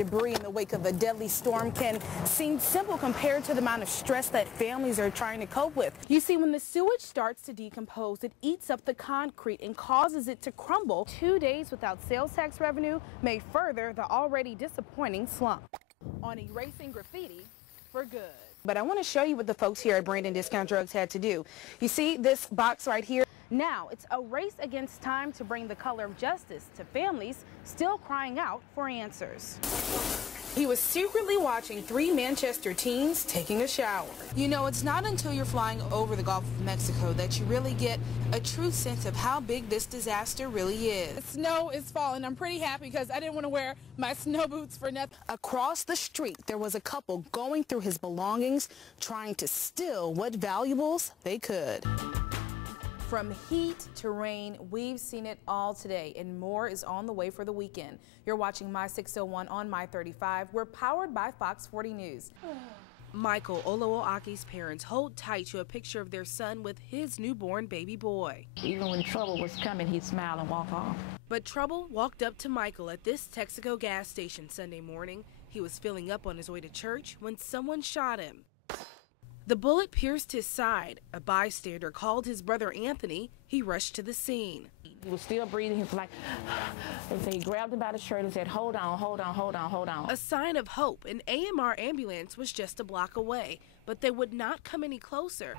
Debris in the wake of a deadly storm can seem simple compared to the amount of stress that families are trying to cope with. You see, when the sewage starts to decompose, it eats up the concrete and causes it to crumble. 2 days without sales tax revenue may further the already disappointing slump. On erasing graffiti for good. But I want to show you what the folks here at Brandon Discount Drugs had to do. You see this box right here? Now it's a race against time to bring the color of justice to families still crying out for answers. He was secretly watching 3 Manchester teens taking a shower. You know, it's not until you're flying over the Gulf of Mexico that you really get a true sense of how big this disaster really is. The snow is falling. I'm pretty happy because I didn't want to wear my snow boots for nothing. Across the street, there was a couple going through his belongings, trying to steal what valuables they could. From heat to rain, we've seen it all today, and more is on the way for the weekend. You're watching My 601 on My 35. We're powered by Fox 40 News. Michael Olowoaki's parents hold tight to a picture of their son with his newborn baby boy. Even when trouble was coming, he'd smile and walk off. But trouble walked up to Michael at this Texaco gas station Sunday morning. He was filling up on his way to church when someone shot him. The bullet pierced his side. A bystander called his brother Anthony. He rushed to the scene. He was still breathing. He was like, he grabbed him by the shirt and said, hold on, hold on, hold on, hold on. A sign of hope. An AMR ambulance was just a block away, but they would not come any closer.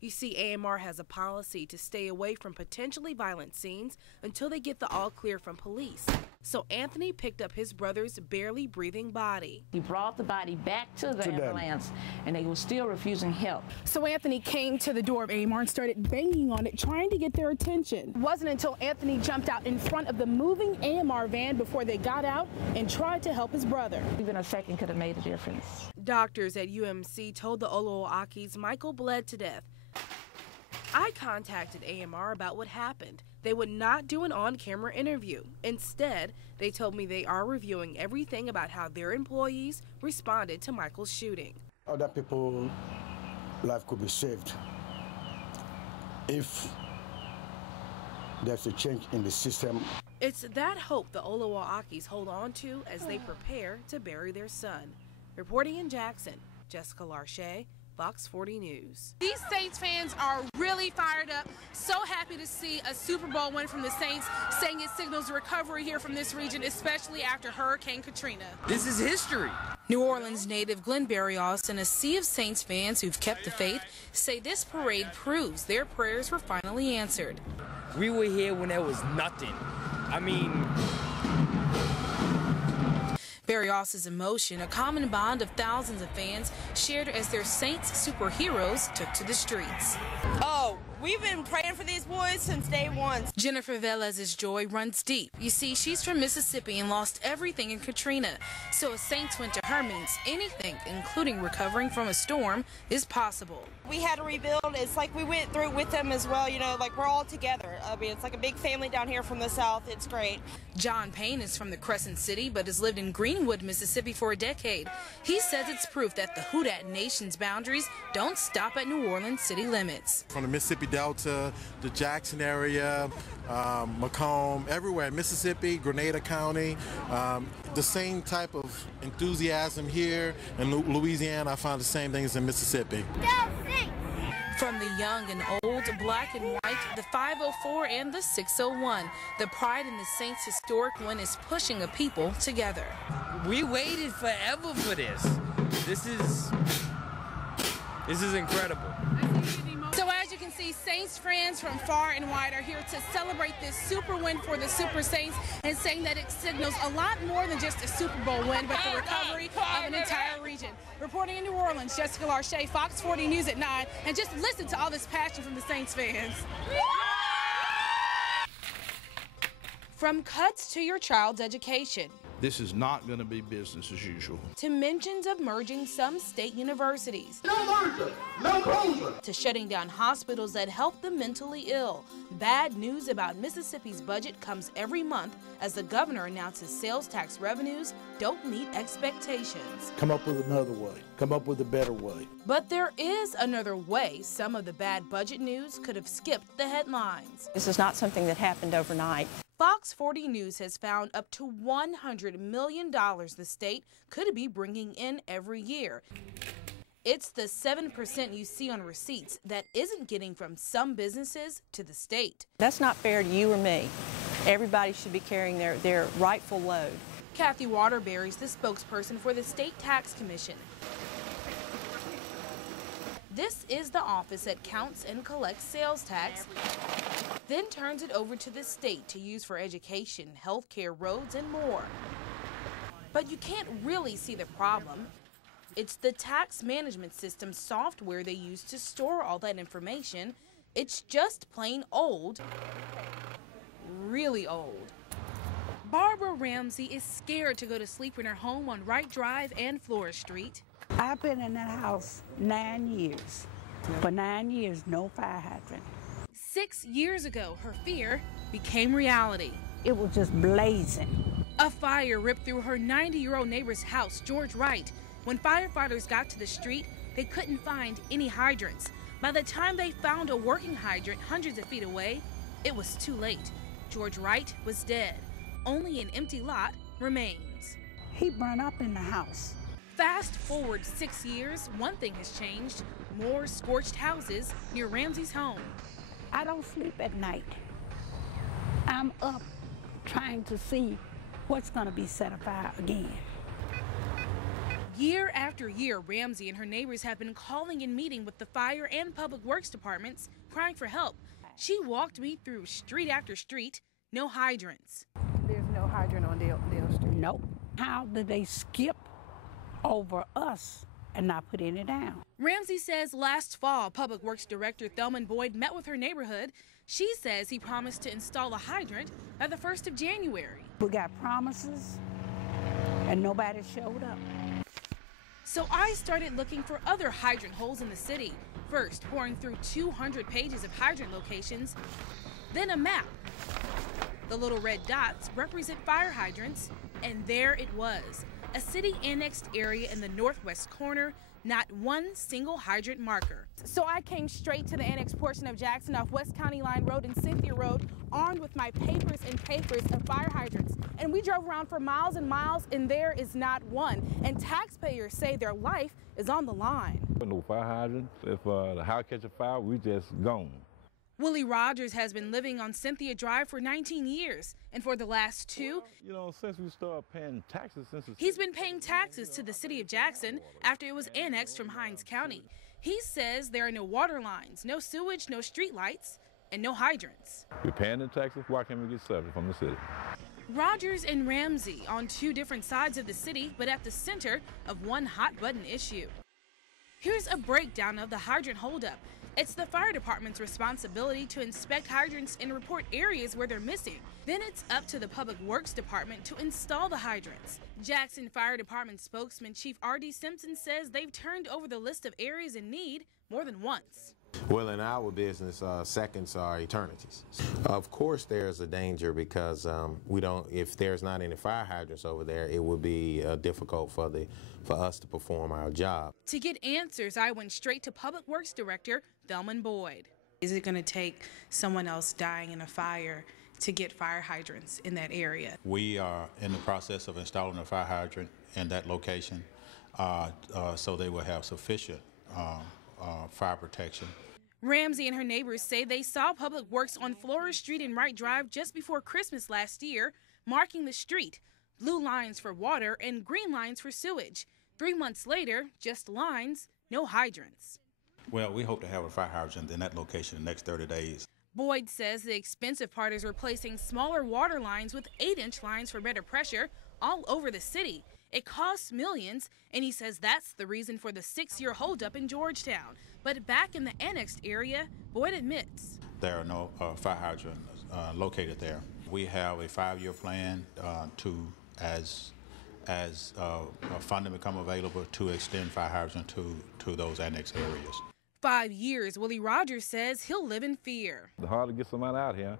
You see, AMR has a policy to stay away from potentially violent scenes until they get the all clear from police. So Anthony picked up his brother's barely breathing body. He brought the body back to the ambulance, and they were still refusing help. So Anthony came to the door of AMR and started banging on it, trying to get their attention. It wasn't until Anthony jumped out in front of the moving AMR van before they got out and tried to help his brother. Even a second could have made a difference. Doctors at UMC told the Olowoakis Michael bled to death. I contacted AMR about what happened. They would not do an on-camera interview. Instead, they told me they are reviewing everything about how their employees responded to Michael's shooting. Other people's life could be saved if there's a change in the system. It's that hope the Olowoakis hold on to as they prepare to bury their son. Reporting in Jackson, Jessica Larche, Fox 40 News. These Saints fans are really fired up, so happy to see a Super Bowl win from the Saints, saying it signals recovery here from this region, especially after Hurricane Katrina. This is history. New Orleans native Glenn Berrios and a sea of Saints fans who've kept the faith say this parade proves their prayers were finally answered. We were here when there was nothing. I mean, Berrios' emotion, a common bond of thousands of fans, shared as their Saints superheroes took to the streets. Oh, we've been praying for these boys since day one. Jennifer Velez's joy runs deep. You see, she's from Mississippi and lost everything in Katrina. So a Saints win to her means anything, including recovering from a storm, is possible. We had to rebuild. It's like we went through with them as well, you know, like we're all together. I mean, it's like a big family down here from the South. It's great. John Payne is from the Crescent City, but has lived in Greenwood, Mississippi for a decade. He says it's proof that the Houdat Nation's boundaries don't stop at New Orleans city limits. From the Mississippi Delta, the Jackson area, Macomb, everywhere, Mississippi, Grenada County, the same type of enthusiasm here in Louisiana. I found the same things in Mississippi. From the young and old, black and white, the 504 and the 601, the pride in the Saints' historic win is pushing a people together. we waited forever for this. This is incredible. So as you can see, Saints fans from far and wide are here to celebrate this super win for the Super Saints and saying that it signals a lot more than just a Super Bowl win, but the recovery of an entire region. Reporting in New Orleans, Jessica Larche, Fox 40 News at 9, and just listen to all this passion from the Saints fans. From cuts to your child's education. This is not going to be business as usual. To mentions of merging some state universities. No merger, no closure. To shutting down hospitals that help the mentally ill. Bad news about Mississippi's budget comes every month as the governor announces sales tax revenues don't meet expectations. Come up with another way. Come up with a better way. But there is another way some of the bad budget news could have skipped the headlines. This is not something that happened overnight. Fox 40 News has found up to $100 million the state could be bringing in every year. It's the 7% you see on receipts that isn't getting from some businesses to the state. That's not fair to you or me. Everybody should be carrying their rightful load. Kathy Waterbury's the spokesperson for the State Tax Commission. This is the office that counts and collects sales tax, then turns it over to the state to use for education, healthcare, roads, and more. But you can't really see the problem. It's the tax management system software they use to store all that information. It's just plain old, really old. Barbara Ramsey is scared to go to sleep in her home on Wright Drive and Flora Street. I've been in that house 9 years. For 9 years, no fire hydrant. 6 years ago, her fear became reality. It was just blazing. A fire ripped through her 90-year-old neighbor's house, George Wright. When firefighters got to the street, they couldn't find any hydrants. By the time they found a working hydrant hundreds of feet away, it was too late. George Wright was dead. Only an empty lot remains. He burned up in the house. Fast forward 6 years, one thing has changed. More scorched houses near Ramsey's home. I don't sleep at night. I'm up trying to see what's going to be set afire again. Year after year, Ramsey and her neighbors have been calling and meeting with the fire and public works departments, crying for help. She walked me through street after street, no hydrants. There's no hydrant on Dale Street. Nope. How did they skip over us and not put any down? Ramsey says last fall, Public Works Director Thelman Boyd met with her neighborhood. She says he promised to install a hydrant by the 1st of January. We got promises and nobody showed up. So I started looking for other hydrant holes in the city. First, pouring through 200 pages of hydrant locations, then a map. The little red dots represent fire hydrants, and there it was, a city annexed area in the northwest corner, not one single hydrant marker. So I came straight to the annexed portion of Jackson off West County Line Road and Cynthia Road, armed with my papers of fire hydrants. And we drove around for miles and miles, and there is not one. And taxpayers say their life is on the line. No fire hydrant. If the house catches fire, we just gone. Willie Rogers has been living on Cynthia Drive for 19 years, and for the last two, since we started paying taxes, he's been paying taxes to the city of Jackson after it was annexed from Hinds County. He says there are no water lines, no sewage, no street lights, and no hydrants. We're paying the taxes. Why can't we get service from the city? Rogers and Ramsey on two different sides of the city, but at the center of one hot-button issue. Here's a breakdown of the hydrant holdup. It's the fire department's responsibility to inspect hydrants and report areas where they're missing. Then it's up to the Public Works Department to install the hydrants. Jackson Fire Department spokesman Chief R.D. Simpson says they've turned over the list of areas in need more than once. Well, in our business, seconds are eternities. Of course, there's a danger because if there's not any fire hydrants over there, it would be difficult for us to perform our job. To get answers, I went straight to Public Works Director Thelman Boyd. Is it going to take someone else dying in a fire to get fire hydrants in that area? We are in the process of installing a fire hydrant in that location so they will have sufficient fire protection. Ramsey and her neighbors say they saw Public Works on Flora Street and Wright Drive just before Christmas last year, marking the street, blue lines for water and green lines for sewage. 3 months later, just lines, no hydrants. Well, we hope to have a fire hydrant in that location in the next 30 days. Boyd says the expensive part is replacing smaller water lines with 8-inch lines for better pressure all over the city. It costs millions, and he says that's the reason for the 6-year holdup in Georgetown. But back in the annexed area, Boyd admits there are no fire hydrants located there. We have a 5-year plan as funding become available to extend fire hydrants to those annexed areas. 5 years, Willie Rogers says he'll live in fear. It's hard to get somebody out here,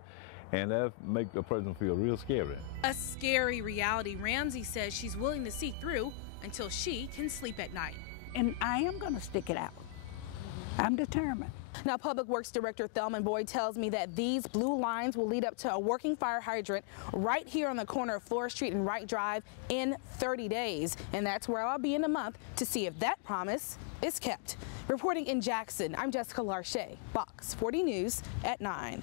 and that makes a person feel real scary. A scary reality Ramsey says she's willing to see through until she can sleep at night. And I am going to stick it out. I'm determined. Now, Public Works Director Thelman Boyd tells me that these blue lines will lead up to a working fire hydrant right here on the corner of Florist Street and Wright Drive in 30 days. And that's where I'll be in a month to see if that promise is kept. Reporting in Jackson, I'm Jessica Larche, Fox 40 News at 9.